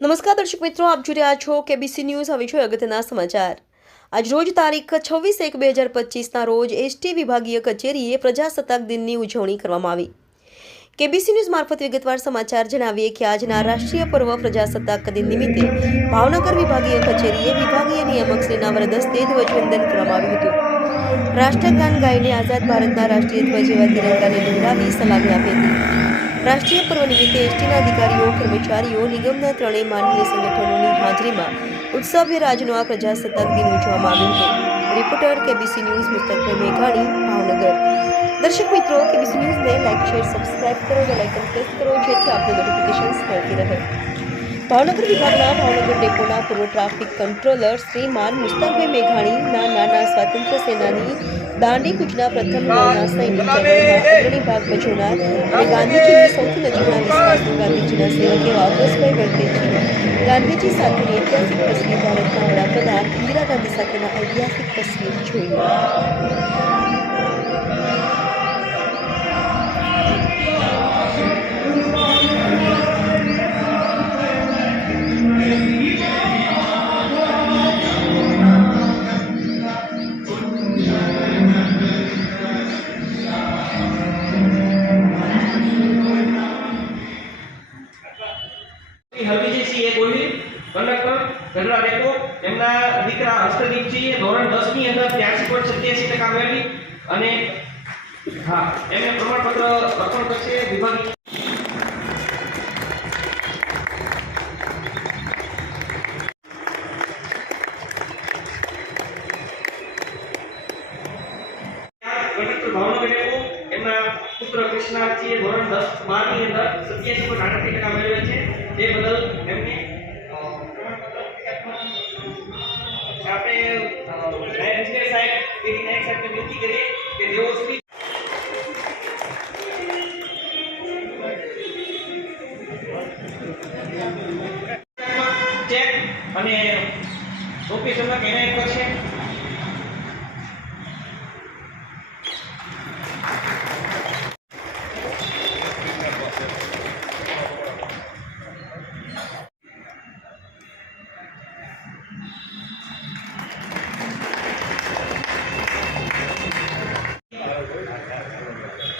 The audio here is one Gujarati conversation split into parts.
નમસ્કાર દર્શક મિત્રો, આપ જોઈ રહ્યા છો કેબીસી ન્યૂઝ હવે છે અગત્યના સમાચાર. આજ રોજ તારીખ છવ્વીસ એક બે હજાર પચીસના રોજ એસટી વિભાગીય કચેરીએ પ્રજાસત્તાક દિનની ઉજવણી કરવામાં આવી. કેબીસી ન્યૂઝ મારફત વિગતવાર સમાચાર જણાવીએ કે આજના રાષ્ટ્રીય પર્વ પ્રજાસત્તાક દિન નિમિત્તે ભાવનગર વિભાગીય કચેરીએ વિભાગીય નિયામક શ્રીના વરદસ્તે ધ્વજવંદન કરવામાં આવ્યું હતું. રાષ્ટ્રગાન ગાઈને આઝાદ ભારતના રાષ્ટ્રીય ધ્વજ એવા તિરંગાને લહેરાવી સલામી આપી હતી. રાષ્ટ્રીય પર્વ નિમિત્તે એસટીના અધિકારીઓ, કર્મચારીઓ, નિગમના ત્રણેય માનવીય સંગઠનોની હાજરીમાં ઉત્સવ્ય રાજનો આ પ્રજાસત્તાક દિન ઉજવવામાં આવ્યો હતો. રિપોર્ટર કેબીસી ન્યૂઝ, મુસ્તકભાઈ મેઘાણી, ભાવનગર. દર્શક મિત્રો, કેબીસી ન્યૂઝને લાઇક, શેર, સબસ્ક્રાઇબ કરો અને લાઇકન પ્રેસ કરો, જેથી આપને નોટિફિકેશન્સ મળતી રહે. ભાવનગર વિભાગના ભાવનગર ડેપોના પૂર્વ ટ્રાફિક કંટ્રોલર શ્રીમાન મુસ્તકભાઈ મેઘાણીના નાના સ્વાતંત્ર્ય સેનાની દાંડી કૂચના પ્રથમ નવના સૈનિક અગ્રણી ભાગ ભજવનાર અને ગાંધીજીની સૌથી નજીકના વિશ્વાસુ ગાંધીજીના સેવક એવા અગસ્તભાઈ વડતેજી ગાંધીજી સાથેની ઐતિહાસિક તસવીર ભારતના વડાપ્રધાન ઇન્દિરા ગાંધી સાથેના ઐતિહાસિક તસવીર જોઈ. Shri Harvijaysinh A Gohil conductor Gadhada depot, એમના દીકરા હસ્તદીપસિંહ ધોરણ 10 ની અંદર 83.87 ટકા મેળવી અને હા, એમને પ્રમાણપત્ર અર્પણ કરશે વિભાગીય ભાવનગર એમના પુત્ર કૃષ્ણાર્થીએ ધોરણ 10 12 ની અંદર 87.38 ટકા મેળવેલ છે તે બદલ એમને આપણે ઇજનેર સાહેબ કેડી નાયક સાહેબને વિનંતી કે જેઓ સ્પીચ ચેક અને ઓફિસરમાં કેનાય કરશે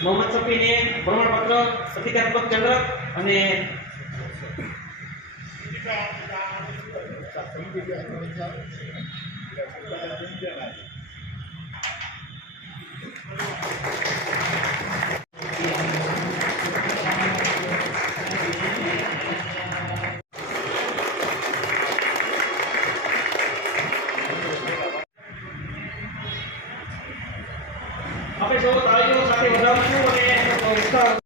મોહમ્મદ શફીને પ્રમાણપત્ર પ્રતિકાત્મક ચંદ્રક અને આપણે સૌ તાળીઓ સાથે વધાવીશું અને વિસ્તાર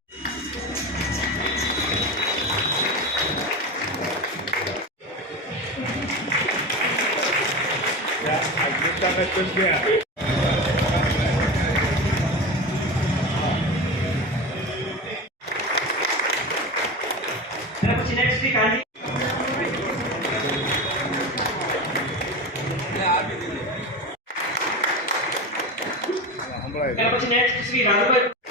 એના પછી next week આજે એના પછી next Shri Rajubhai